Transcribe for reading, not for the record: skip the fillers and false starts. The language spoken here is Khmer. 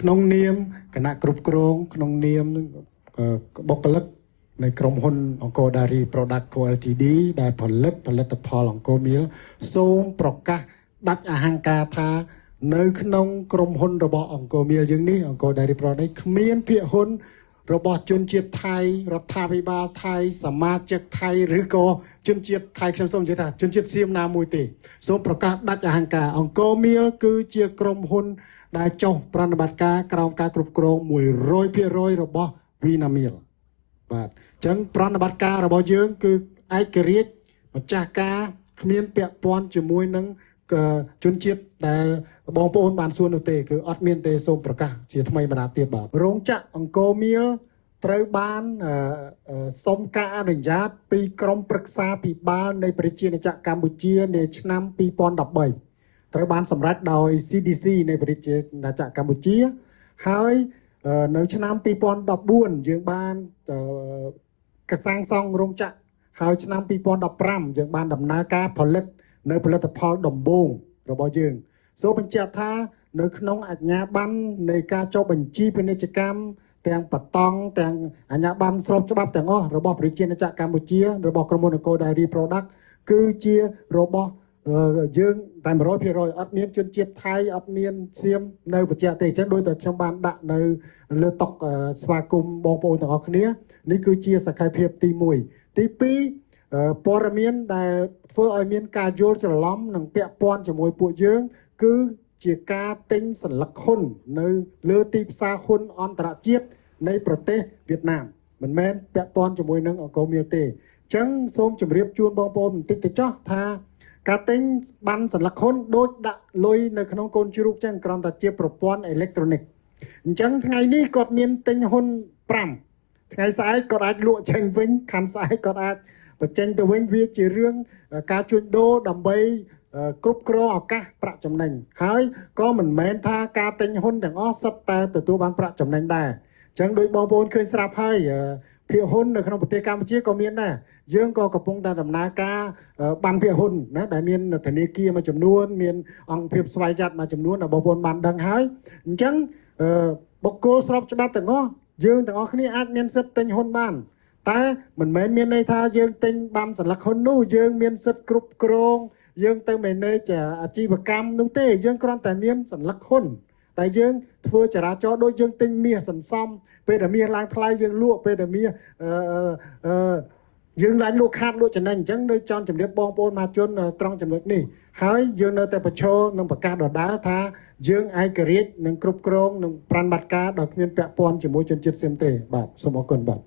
ក្នុងនាមគណៈគ្រប់គ្រងក្នុងនាមបុគ្គលិកនៃក្រុមហ៊ុនអង្គរ Dairy Product Co Ltd ដែលផលិតផលអង្គរមៀលសូមប្រកាសដាច់អហង្ការថានៅក្នុងក្រុមហ៊ុនរបស់អង្គរមៀលយើងនេះអង្គរ Dairy Product គ្មានភាគហ៊ុនរបស់ជនជាតិថៃរដ្ឋាភិបាលថៃសមាជិកថៃឬក៏ជនជាតិថៃខ្ញុំសូមនិយាយថាជនជាតិសៀមណាមួយទេសូមប្រកាសដាច់អហង្ការអង្គរមៀលគឺជាក្រុមហ៊ុនដែលចុះប្រតិបត្តិការក្រោមការគ្រប់គ្រង 100% របស់ Vinamilk បាទអញ្ចឹងប្រតិបត្តិការរបស់យើងគឺឯករាជ្យម្ចាស់ការគ្មានពាក់ព័ន្ធជាមួយនឹងជនជាតិដែលបងប្អូនបានសួរនោះទេគឺអត់មានទេសូមប្រកាសជាថ្មីម្ដងទៀតបាទរោងចក្រអង្គរមៀលត្រូវបានសុំការអនុញ្ញាតពីក្រមប្រឹក្សាភិបាលនៃប្រជាណាចក្រកម្ពុជានៅឆ្នាំ2013ត្រូវបានសម្រេចដោយ CDC នៃប្រជាណាចក្រកម្ពុជាហើយនៅឆ្នាំ2014យើងបានកសាងសង់រោងចក្រហើយឆ្នាំ2015យើងបានដំណើរការផលិតនៅផលិតផលដំបូងរបស់យើងសូមបញ្ជាក់ថានៅក្នុងអាជ្ញាប័ណ្ណនៃការចុះបញ្ជីពាណិជ្ជកម្មទាំងបតង់ទាំងអាជ្ញាប័ណ្ណស្របច្បាប់ទាំងអស់របស់ប្រជាណាចក្រកម្ពុជារបស់ក្រុមហ៊ុនអង្គរ Dairy Product គឺជារបស់យើងតែ 100% អត់មានជនជាតិថៃអត់មានសៀមនៅបញ្ជាក់ទេអញ្ចឹងដោយតែខ្ញុំបានដាក់នៅលើតុស្វាគមន៍បងប្អូនទាំងអស់គ្នានេះគឺជាសក្ខីភាពទី1ទី2ព័ត៌មានដែលធ្វើឲ្យមានការយល់ច្រឡំនិងពាក់ព័ន្ធជាមួយពួកយើងគឺជាការទិញសន្លឹកហ៊ុននៅលើទីផ្សារហ៊ុនអន្តរជាតិនៃប្រទេសវៀតណាមមិនមែនពាក់ព័ន្ធជាមួយនឹងអង្គរមៀលទេអញ្ចឹងសូមជម្រាបជូនបងប្អូនបន្តិចទៅចោះថាការទិញបានសន្លឹកហ៊ុនដូចដាក់លុយនៅក្នុងកូនជ្រូកចឹងគ្រាន់តែជាប្រព័ន្ធអេឡិចត្រូនិកអញ្ចឹងថ្ងៃនេះគាត់មានទិញហ៊ុន5ថ្ងៃស្អែកគាត់អាចលក់ចេញវិញខាន់ស្អែកគាត់អាចបញ្ចេញទៅវិញវាជារឿងការជួញដូរដើម្បីគ្រប់គ្រងឱកាសប្រាក់ចំណេញហើយក៏មិនមែនថាការទិញហ៊ុនទាំងអស់សុទ្ធតែទទួលបានប្រាក់ចំណេញដែរអញ្ចឹងដោយបងប្អូនឃើញស្រាប់ហើយភាគហ៊ុននៅក្នុងប្រទេសកម្ពុជាក៏មានដែរយើងក៏កំពុងតែដំណើរការបានភាគហ៊ុនណាដែលមានធនាគារមួយចំនួនមានអង្គភាពស្វ័យយ័តមួយចំនួនដែលបងប្អូនបានដឹងហើយអញ្ចឹងបុគ្គលស្របច្បាប់ទាំងអស់យើងទាំងអស់គ្នាអាចមានសិទ្ធិទិញហ៊ុនបានតែមិនមែនមានន័យថាយើងទិញបានសន្លឹកហ៊ុននោះយើងមានសិទ្ធិគ្រប់គ្រងយើងទៅ manage អាជីវកម្មនោះទេយើងគ្រាន់តែមានសន្លឹកហ៊ុនតែយើងធ្វើចរាចរណ៍ដូចយើងទិញមាសសន្សំពេលដែលមាសឡើងថ្លៃយើងលក់ពេលដែលមាសយើងឡើងលក់ខាតលក់ចំណេញអញ្ចឹងនៅចង់ជម្រាបបងប្អូនមហាជនត្រង់ចំណុចនេះហើយយើងនៅតែបញ្ឈរនឹងប្រកាសដដែលថាយើងឯករាជ្យនឹងគ្រប់គ្រងនឹងប្រតិបត្តិការដោយគ្មានពាក់ព័ន្ធជាមួយជនជាតិសៀមទេបាទសូមអរគុណបាទ